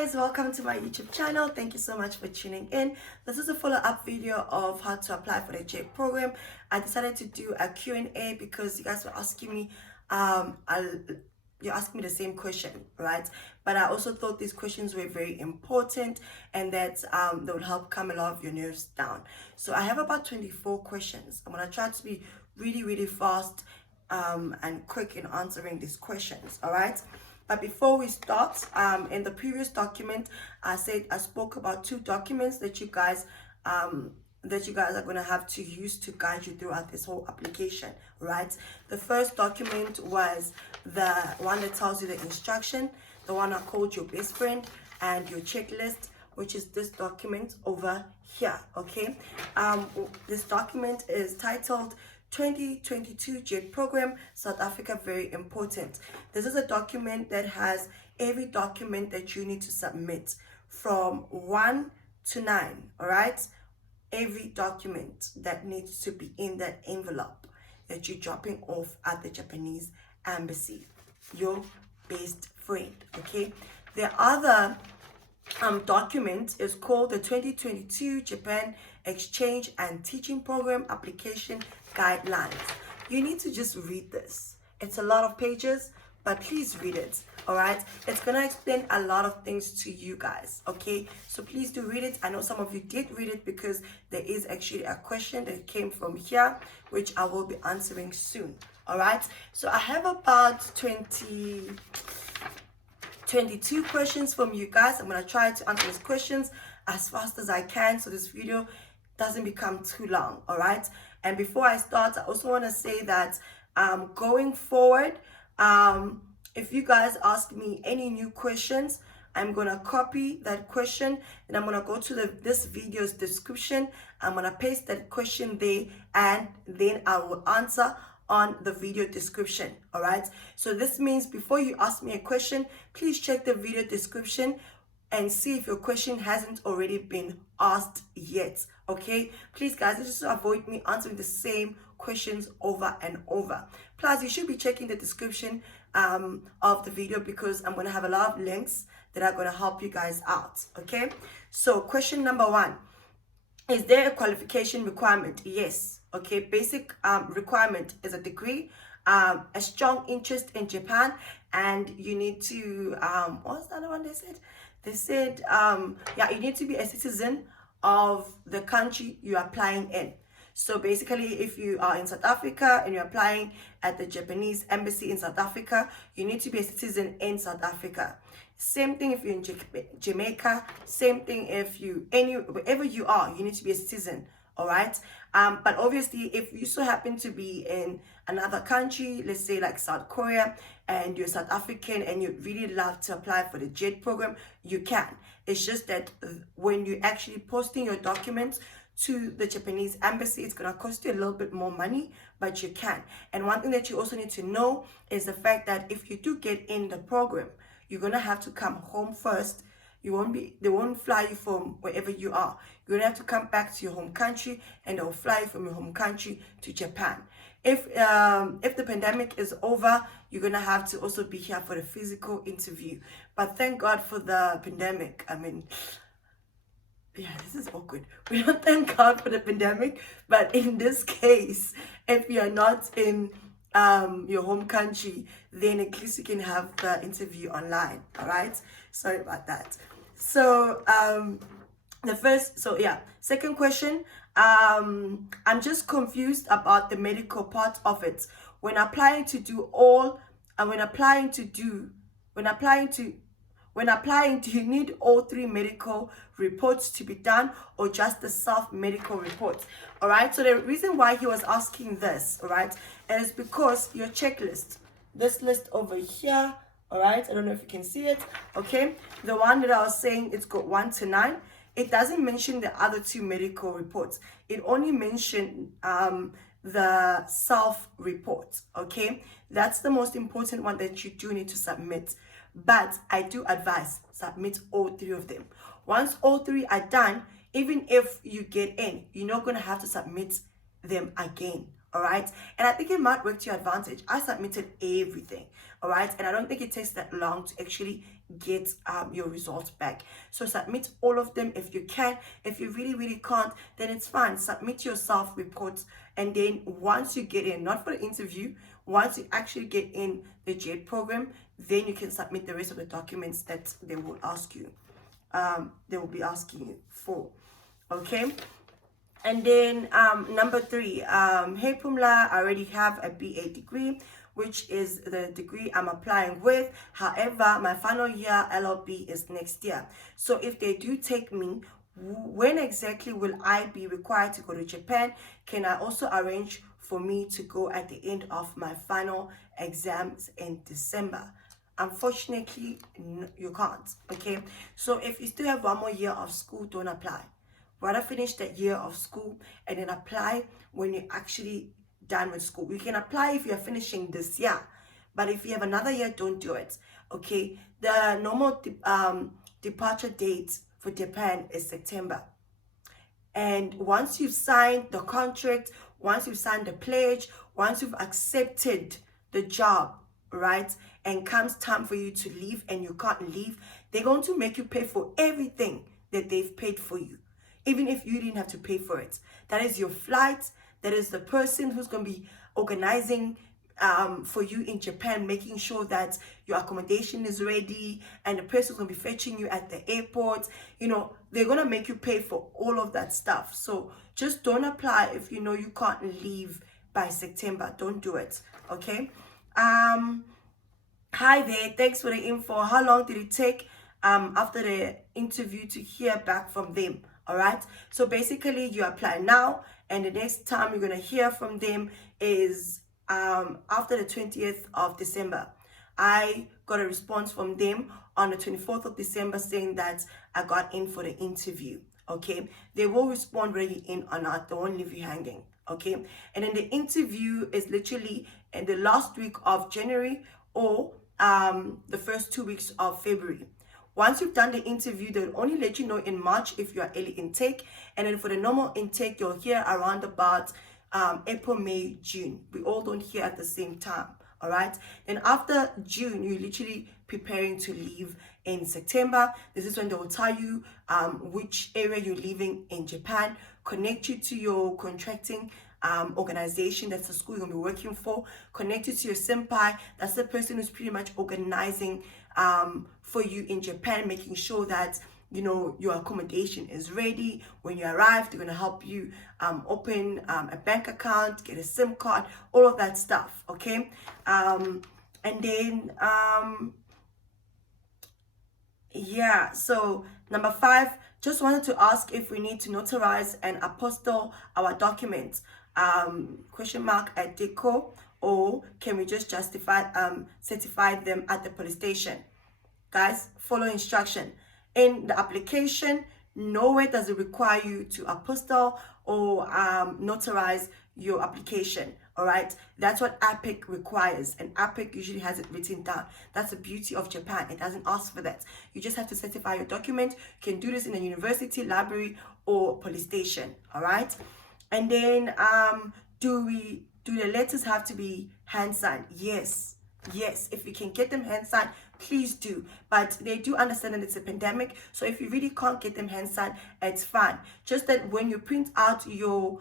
guys, welcome to my YouTube channel. Thank you so much for tuning in. This is a follow-up video of how to apply for the JET program. I decided to do a Q&A because you guys were asking me you asked me the same question, right? But I also thought these questions were very important and that they would help calm a lot of your nerves down. So I have about 24 questions. I'm gonna try to be really fast and quick in answering these questions, all right? But before we start, in the previous document, I spoke about 2 documents that you guys are going to have to use to guide you throughout this whole application, right? The first document was the one that tells you the instruction, the one I called your best friend, and your checklist, which is this document over here, okay? This document is titled 2022 JET Program, South Africa, very important. This is a document that has every document that you need to submit from 1 to 9, all right? Every document that needs to be in that envelope that you're dropping off at the Japanese embassy, your best friend, okay? The other document is called the 2022 Japan Exchange and Teaching Program Application Guidelines. You need to just read this. It's a lot of pages, but please read it, all right? It's gonna explain a lot of things to you guys, okay? So please do read it. I know some of you did read it because there is actually a question that came from here, which I will be answering soon, all right? So I have about 22 questions from you guys. I'm gonna try to answer these questions as fast as I can so this video doesn't become too long, all right? And before I start, I also want to say that going forward, if you guys ask me any new questions, I'm gonna copy that question and I'm gonna go to this video's description. I'm gonna paste that question there and then I will answer on the video description, all right? So this means before you ask me a question, please check the video description and see if your question hasn't already been asked yet, okay? Please guys, just avoid me answering the same questions over and over. Plus, you should be checking the description of the video because I'm gonna have a lot of links that are gonna help you guys out, okay? So question number 1, is there a qualification requirement? Yes, okay, basic requirement is a degree, a strong interest in Japan, and you need to, what's the other one they said? They said, yeah, you need to be a citizen of the country you're applying in. So basically, if you are in South Africa and you're applying at the Japanese embassy in South Africa, you need to be a citizen in South Africa. Same thing if you're in Jamaica, same thing if you, wherever you are, you need to be a citizen, all right? But obviously, if you so happen to be in another country, let's say like South Korea, and you're South African and you'd really love to apply for the JET program, you can. It's just that when you're actually posting your documents to the Japanese embassy, it's gonna cost you a little bit more money, but you can. And one thing that you also need to know is the fact that if you do get in the program, you're gonna have to come home first. They won't fly you from wherever you are. You're gonna have to come back to your home country and they'll fly you from your home country to Japan. If the pandemic is over, you're gonna have to also be here for the physical interview. But thank God for the pandemic. I mean, yeah, this is awkward. We don't thank God for the pandemic, but in this case, if you're not in your home country, then at least you can have the interview online, all right? Sorry about that. So second question, I'm just confused about the medical part of it. When applying to, do you need all 3 medical reports to be done or just the self-medical reports? All right, so the reason why he was asking this, all right, is because your checklist, this list over here, all right, I don't know if you can see it, okay, the one that I was saying, it's got 1 to 9. It doesn't mention the other 2 medical reports. It only mentioned the self-report, okay? That's the most important one that you do need to submit. But I do advise submit all 3 of them. Once all 3 are done, even if you get in, you're not going to have to submit them again, all right? And I think it might work to your advantage. I submitted everything, all right? And I don't think it takes that long to actually get your results back. So submit all of them if you can. If you really can't, then it's fine. Submit your self-reports, and then once you get in, not for the interview, once you actually get in the JET program, then you can submit the rest of the documents that they will ask you. They will be asking you for, okay? And then number 3, hey Pumla, I already have a BA degree, which is the degree I'm applying with. However, my final year LLB is next year. So if they do take me, when exactly will I be required to go to Japan? Can I also arrange for me to go at the end of my final exams in December? Unfortunately, you can't, okay? So if you still have 1 more year of school, don't apply. Rather finish that year of school and then apply when you're actually done with school. You can apply if you're finishing this year, but if you have another year, don't do it, okay? The normal departure date for Japan is September. And once you've signed the contract, once you've signed the pledge, once you've accepted the job, right, and comes time for you to leave and you can't leave, they're going to make you pay for everything that they've paid for you, even if you didn't have to pay for it. That is your flight, that is the person who's going to be organizing for you in Japan, making sure that your accommodation is ready, and the person who's going to be fetching you at the airport. You know, they're going to make you pay for all of that stuff. So just don't apply if you know you can't leave by September. Don't do it, okay? Hi there, thanks for the info. How long did it take after the interview to hear back from them? All right, so basically you apply now, and the next time you're gonna hear from them is after the 20th of December. I got a response from them on the 24th of December saying that I got in for the interview. Okay, they will respond whether you're in or not. They won't leave you hanging. Okay, and then the interview is literally in the last week of January or the first 2 weeks of February. Once you've done the interview, they'll only let you know in March if you are early intake, and then for the normal intake, you'll hear around about April, May, June. We all don't hear at the same time, all right? Then after June, you're literally preparing to leave in September. This is when they will tell you which area you're leaving in Japan, connect you to your contracting organization, that's the school you're gonna be working for, connect you to your senpai, that's the person who's pretty much organizing for you in Japan, making sure that you know your accommodation is ready. When you arrive, they're gonna help you open a bank account, get a SIM card, all of that stuff, okay? And then yeah, so number 5, just wanted to ask if we need to notarize and apostille our documents, question mark at deco, or can we just certify them at the police station? Guys, follow instruction. In the application, nowhere does it require you to apostille or notarize your application, all right? That's what APIC requires, and APIC usually has it written down. That's the beauty of Japan. It doesn't ask for that. You just have to certify your document. You can do this in a university, library, or police station, all right? And then do the letters have to be hand signed? Yes, if you can get them hand signed, please do. But they do understand that it's a pandemic, so if you really can't get them hand signed, it's fine. Just that when you print out your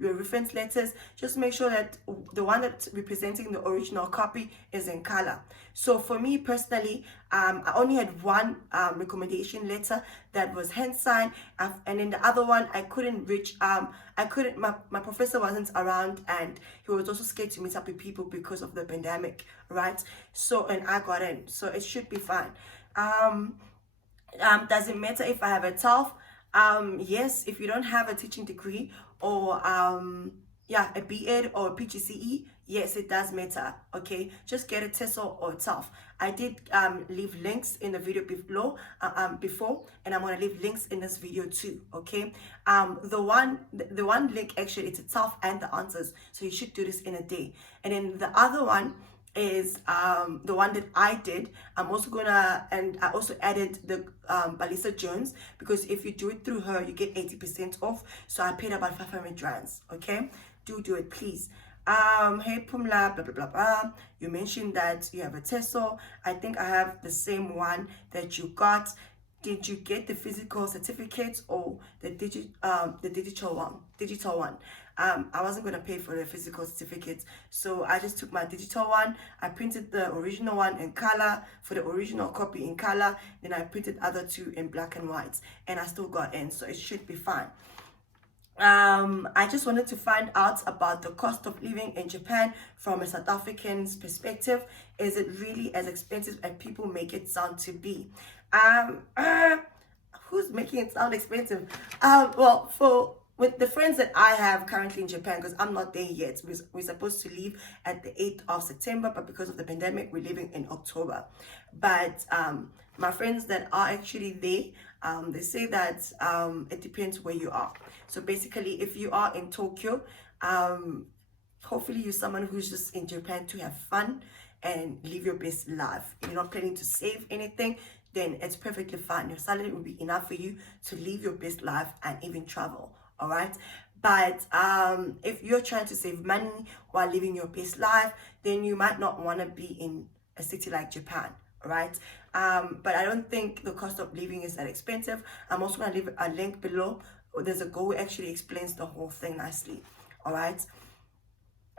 reference letters, just make sure that the one that's representing the original copy is in color. So for me personally, I only had one recommendation letter that was hand signed, and then the other one I couldn't reach. My professor wasn't around, and he was also scared to meet up with people because of the pandemic, right? So, and I got in, so it should be fine. Does it matter if I have a TELF? Yes, if you don't have a teaching degree or a BEd or a PGCE, yes, it does matter. Okay, just get a TESOL or TELF. I did leave links in the video below before, and I'm gonna leave links in this video too. Okay, the one link actually, it's a TELF and the answers, so you should do this in a day. And then the other one is the one that I did. I'm also gonna, and I also added the Balisa Jones, because if you do it through her, you get 80% off. So I paid about 500 rands. Okay, do it, please. Hey Pumla, blah blah blah blah. You mentioned that you have a TESOL. I think I have the same one that you got. Did you get the physical certificates or the digital one? Digital one. I wasn't gonna pay for the physical certificates, so I just took my digital one. I printed the original one in color for the original copy in color. Then I printed other two in black and white, and I still got in, so it should be fine. I just wanted to find out about the cost of living in Japan from a South African's perspective. Is it really as expensive as people make it sound to be? Who's making it sound expensive? Well, with the friends that I have currently in Japan, because I'm not there yet. We're supposed to leave at the 8th of September, but because of the pandemic, we're leaving in October. But my friends that are actually there, they say that it depends where you are. So basically, if you are in Tokyo, hopefully you're someone who's just in Japan to have fun and live your best life. If you're not planning to save anything, then it's perfectly fine. Your salary will be enough for you to live your best life and even travel. All right. But if you're trying to save money while living your best life, then you might not want to be in a city like Japan. All right. But I don't think the cost of living is that expensive. I'm also going to leave a link below. There's a Go actually explains the whole thing nicely. All right.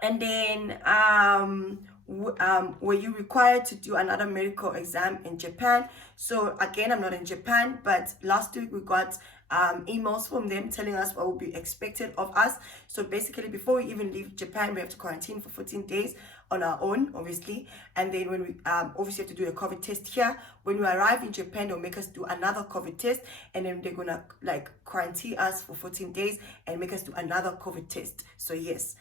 And then were you required to do another medical exam in Japan? So again, I'm not in Japan, but last week we got emails from them telling us what will be expected of us. So basically, before we even leave Japan, we have to quarantine for 14 days on our own, obviously. And then when we obviously have to do a COVID test here. When we arrive in Japan, they'll make us do another COVID test, and then they're gonna like quarantine us for 14 days and make us do another COVID test. So yes.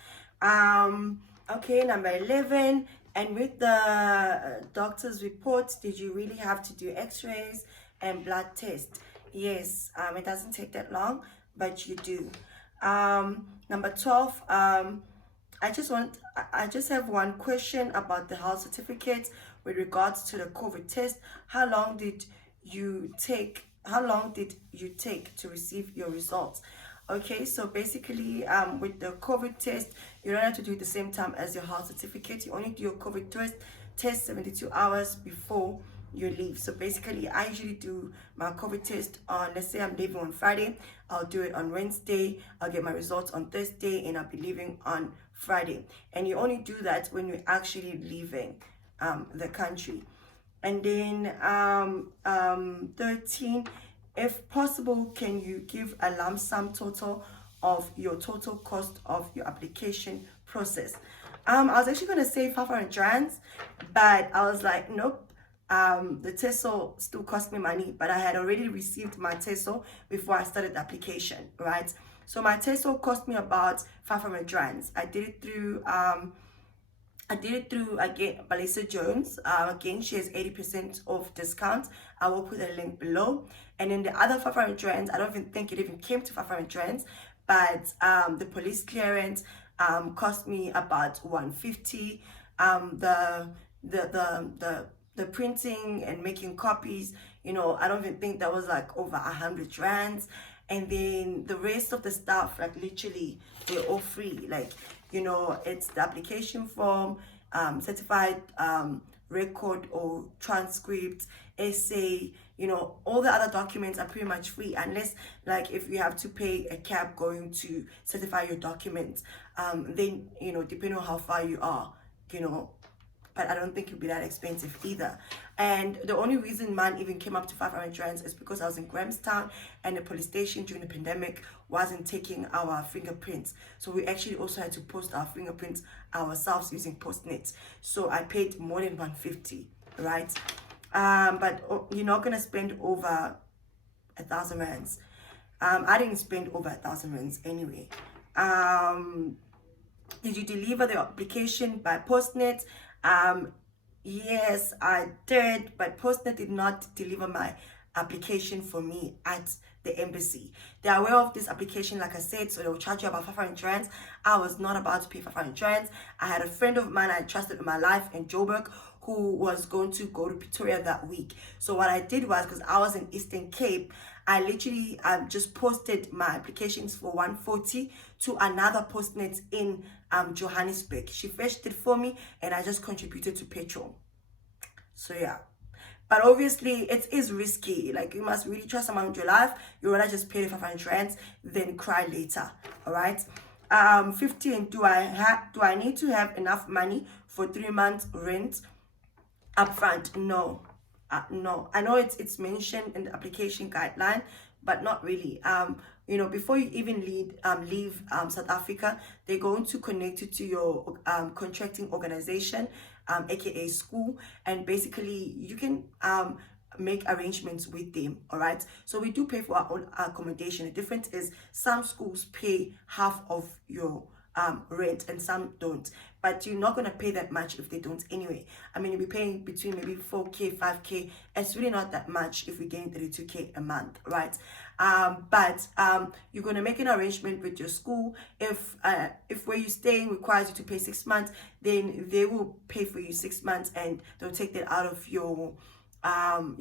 Okay, number 11. And with the doctor's report, did you really have to do x-rays and blood tests? Yes, it doesn't take that long, but you do. Number 12. I just have one question about the health certificates with regards to the COVID test. How long did you take to receive your results? Okay, so basically, with the COVID test, you don't have to do it the same time as your health certificate. You only do your COVID test 72 hours before you leave. So basically, I usually do my COVID test on, let's say I'm leaving on Friday, I'll do it on Wednesday, I'll get my results on Thursday, and I'll be leaving on Friday. And you only do that when you're actually leaving the country. And then 13, if possible, can you give a lump sum total of your total cost of your application process? I was actually going to say 500 rands, but I was like, nope. The TESOL still cost me money, but I had already received my TESOL before I started the application, right? So my TESOL cost me about 500 rands. I did it through again Balisa Jones. Again, she has 80% off discount. I will put a link below. And then the other 500 rands, I don't even think it even came to 500 rands, but the police clearance cost me about 150. The printing and making copies, you know, I don't even think that was like over 100 rands. And then the rest of the stuff, like literally, they're all free. Like, you know, it's the application form, certified record or transcript, essay, you know, all the other documents are pretty much free, unless like if you have to pay a cab going to certify your documents, then, you know, depending on how far you are, you know, but I don't think it'll be that expensive either. And the only reason mine even came up to 500 rands is because I was in Grahamstown and the police station during the pandemic wasn't taking our fingerprints. So we actually also had to post our fingerprints ourselves using Postnet. So I paid more than 150, right? But you're not gonna spend over 1,000 rands. I didn't spend over 1,000 rands anyway. Did you deliver the application by Postnet? Yes, I did, but Postnet did not deliver my application for me at the embassy. They're aware of this application, like I said, so they'll charge you about 500 rands. I was not about to pay 500 rands. I had a friend of mine I trusted in my life in Joburg who was going to go to Pretoria that week. So what I did was, because I was in Eastern Cape, I literally just posted my applications for 140 to another postnet in Johannesburg. She fetched it for me and I just contributed to petrol. So yeah. But obviously it is risky. Like, you must really trust someone with your life. You rather just pay the 500 rands than cry later. All right. 15, do I need to have enough money for 3 months rent upfront? No. No, I know it's mentioned in the application guideline, but not really. Before you even leave South Africa, they're going to connect you to your contracting organization, aka school, and basically you can make arrangements with them. All right, so we do pay for our own accommodation. The difference is some schools pay half of your rent and some don't, but you're not going to pay that much if they don't anyway. I mean, you'll be paying between maybe 4k 5k. It's really not that much if we're getting 32k a month, right? But you're going to make an arrangement with your school. If where you're staying requires you to pay 6 months, then they will pay for you 6 months and they'll take that out of your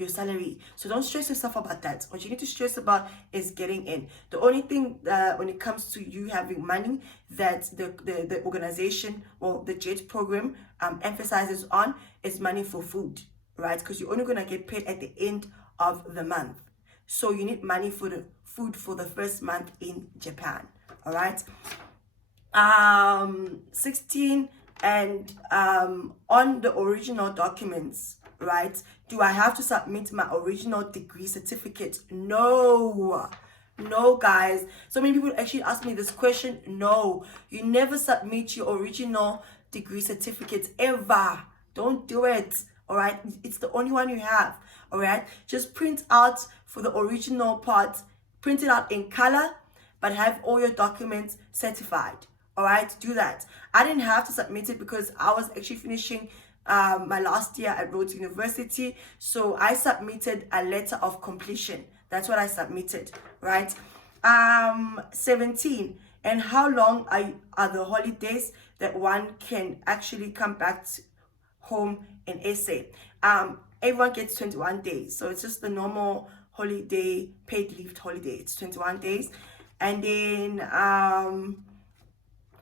salary. So don't stress yourself about that. What you need to stress about is getting in. The only thing when it comes to you having money that the organization or the JET program emphasizes on is money for food, right? Because you're only going to get paid at the end of the month. So you need money for the food for the first month in Japan. All right. 16, and on the original documents, right? Do I have to submit my original degree certificate? No, guys. So many people actually ask me this question. No, you never submit your original degree certificate ever. Don't do it. All right, it's the only one you have. All right, just print out for the original part, print it out in color, but have all your documents certified. All right, do that. I didn't have to submit it because I was actually finishing my last year at Rhodes University. So I submitted a letter of completion. That's what I submitted, right? 17, and how long are the holidays that one can actually come back home in SA? Everyone gets 21 days. So it's just the normal holiday, paid leave holiday. It's 21 days. And then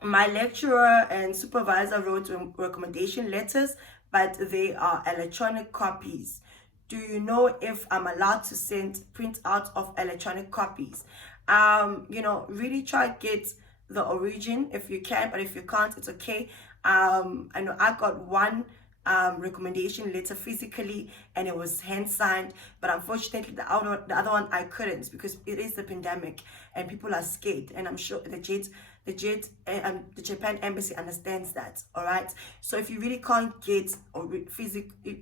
my lecturer and supervisor wrote recommendation letters, but they are electronic copies. Do you know if I'm allowed to send print out of electronic copies? Really try to get the origin if you can, but if you can't, it's okay. I know I got one recommendation letter physically and it was hand signed, but unfortunately the other one I couldn't because it is the pandemic and people are scared, and I'm sure the Japan embassy understands that. All right, so if you really can't get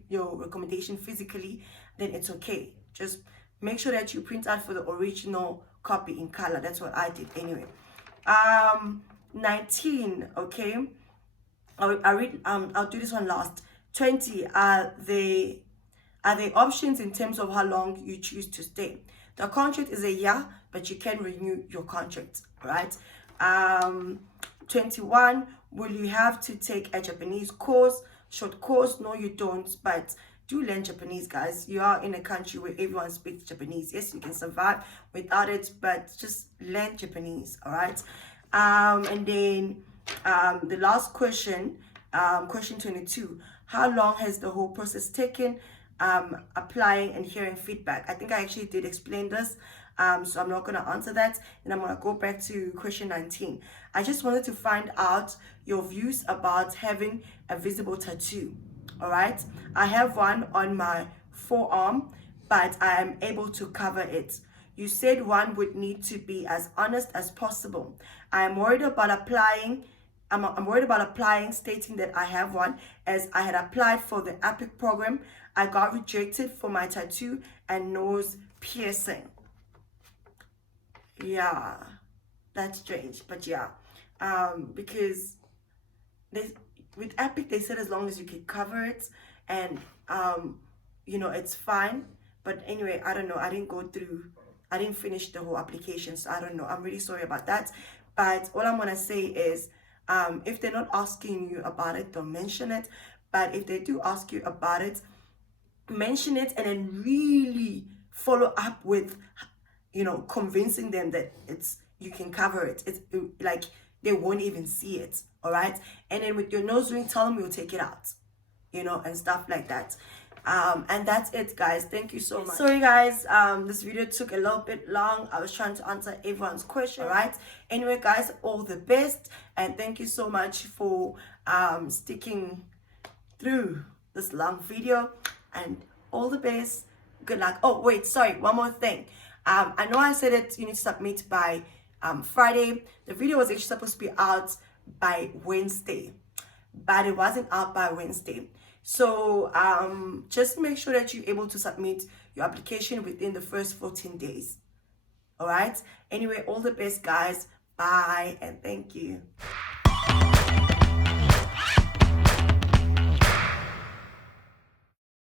your recommendation physically, then it's okay. Just make sure that you print out for the original copy in color. That's what I did anyway. 19, okay, I'll do this one last. 20, are they options in terms of how long you choose to stay? The contract is a year, but you can renew your contract, right? 21, will you have to take a Japanese course? Short course? No, you don't, but do learn Japanese, guys. You are in a country where everyone speaks Japanese. Yes, you can survive without it, but just learn Japanese, all right? And then the last question, question 22, how long has the whole process taken applying and hearing feedback? I think I actually did explain this, so I'm not going to answer that, and I'm going to go back to question 19. I just wanted to find out your views about having a visible tattoo. All right, I have one on my forearm, but I am able to cover it. You said one would need to be as honest as possible. I'm worried about applying, stating that I have one, as I had applied for the EPIC program. I got rejected for my tattoo and nose piercing. Yeah, that's strange, but yeah, because with EPIC they said as long as you can cover it and it's fine. But anyway, I don't know, I didn't finish the whole application, so I don't know. I'm really sorry about that. But all I'm gonna say is, if they're not asking you about it, don't mention it. But if they do ask you about it, mention it, and then really follow up with, convincing them that you can cover it. It's like they won't even see it. All right. And then with your nose ring, tell them you'll take it out, and stuff like that. And that's it, guys. Thank you so much. Sorry, guys, this video took a little bit long. I was trying to answer everyone's question. All right. Anyway, guys, all the best, and thank you so much for sticking through this long video, and all the best. Good luck. Oh wait, sorry, one more thing. I know I said it, you need to submit by Friday. The video was actually supposed to be out by Wednesday, but it wasn't out by Wednesday. So just make sure that you're able to submit your application within the first 14 days. All right. Anyway, all the best, guys. Bye, and thank you.